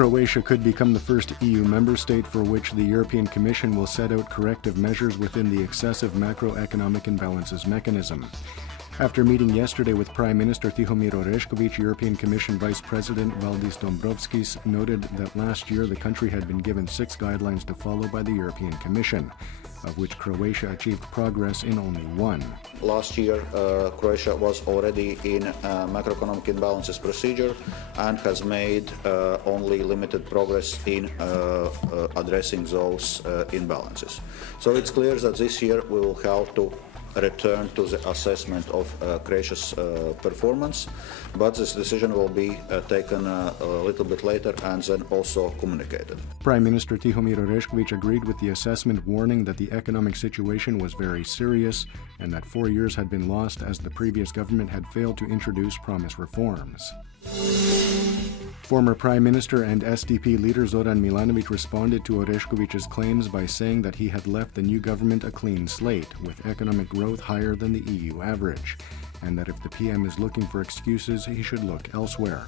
Croatia could become the first EU member state for which the European Commission will set out corrective measures within the excessive macroeconomic imbalances mechanism. After meeting yesterday with Prime Minister Tihomir Orešković, European Commission Vice President Valdis Dombrovskis noted that last year the country had been given 6 guidelines to follow by the European Commission, of which Croatia achieved progress in only 1. Last year, Croatia was already in macroeconomic imbalances procedure and has made only limited progress in addressing those imbalances. So it's clear that this year we will have to return to the assessment of Croatia's performance, but this decision will be taken a little bit later and then also communicated. Prime Minister Tihomir Orešković agreed with the assessment, warning that the economic situation was very serious and that 4 years had been lost as the previous government had failed to introduce promised reforms. Former Prime Minister and SDP leader Zoran Milanović responded to Orešković's claims by saying that he had left the new government a clean slate, with economic growth higher than the EU average, and that if the PM is looking for excuses, he should look elsewhere.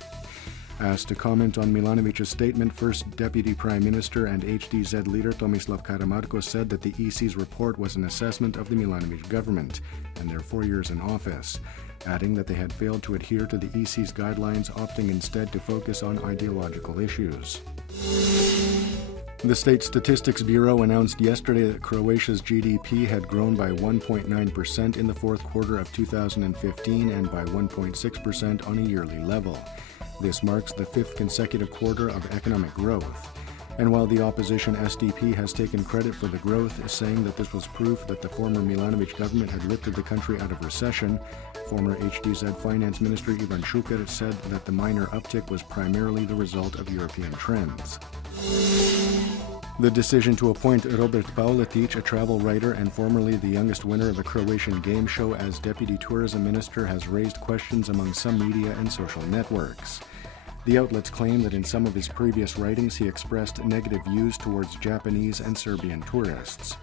Asked to comment on Milanović's statement, First Deputy Prime Minister and HDZ leader Tomislav Karamarko said that the EC's report was an assessment of the Milanović government and their 4 years in office, adding that they had failed to adhere to the EC's guidelines, opting instead to focus on ideological issues. The State Statistics Bureau announced yesterday that Croatia's GDP had grown by 1.9% in the fourth quarter of 2015 and by 1.6% on a yearly level. This marks the 5th consecutive quarter of economic growth. And while the opposition SDP has taken credit for the growth, saying that this was proof that the former Milanović government had lifted the country out of recession, former HDZ Finance Minister Ivan Šuker said that the minor uptick was primarily the result of European trends. The decision to appoint Robert Pauletić, a travel writer and formerly the youngest winner of a Croatian game show, as Deputy Tourism Minister has raised questions among some media and social networks. The outlets claim that in some of his previous writings he expressed negative views towards Japanese and Serbian tourists.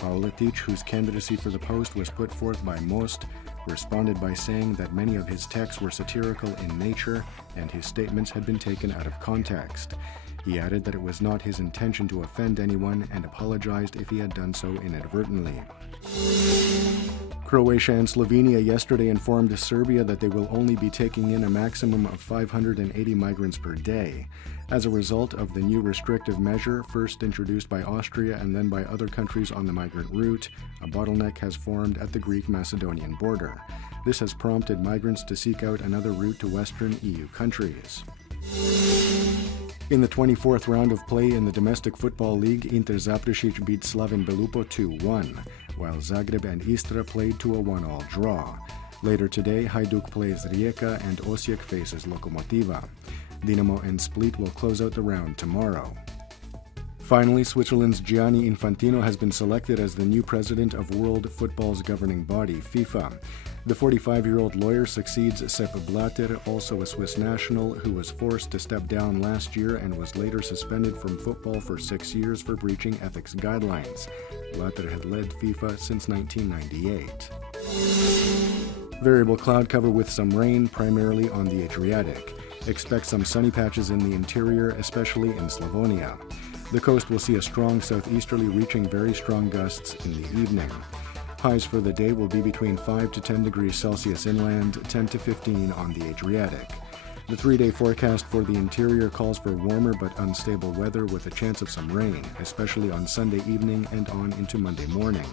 Pauletić, whose candidacy for the post was put forth by Most, responded by saying that many of his texts were satirical in nature and his statements had been taken out of context. He added that it was not his intention to offend anyone and apologized if he had done so inadvertently. Croatia and Slovenia yesterday informed Serbia that they will only be taking in a maximum of 580 migrants per day. As a result of the new restrictive measure, first introduced by Austria and then by other countries on the migrant route, a bottleneck has formed at the Greek-Macedonian border. This has prompted migrants to seek out another route to Western EU countries. In the 24th round of play in the domestic football league, Inter Zaprešić beat Slaven Belupo 2-1, while Zagreb and Istra played to a 1-1 draw. Later today, Hajduk plays Rijeka and Osijek faces Lokomotiva. Dinamo and Split will close out the round tomorrow. Finally, Switzerland's Gianni Infantino has been selected as the new president of World Football's governing body, FIFA. The 45-year-old lawyer succeeds Sepp Blatter, also a Swiss national, who was forced to step down last year and was later suspended from football for 6 years for breaching ethics guidelines. Blatter had led FIFA since 1998. Variable cloud cover with some rain, primarily on the Adriatic. Expect some sunny patches in the interior, especially in Slavonia. The coast will see a strong southeasterly reaching very strong gusts in the evening. Highs for the day will be between 5 to 10 degrees Celsius inland, 10 to 15 on the Adriatic. The 3-day forecast for the interior calls for warmer but unstable weather with a chance of some rain, especially on Sunday evening and on into Monday morning.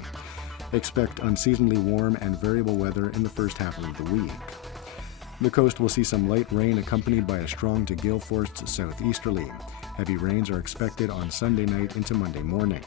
Expect unseasonably warm and variable weather in the first half of the week. The coast will see some light rain accompanied by a strong to gale-forced southeasterly. Heavy rains are expected on Sunday night into Monday morning.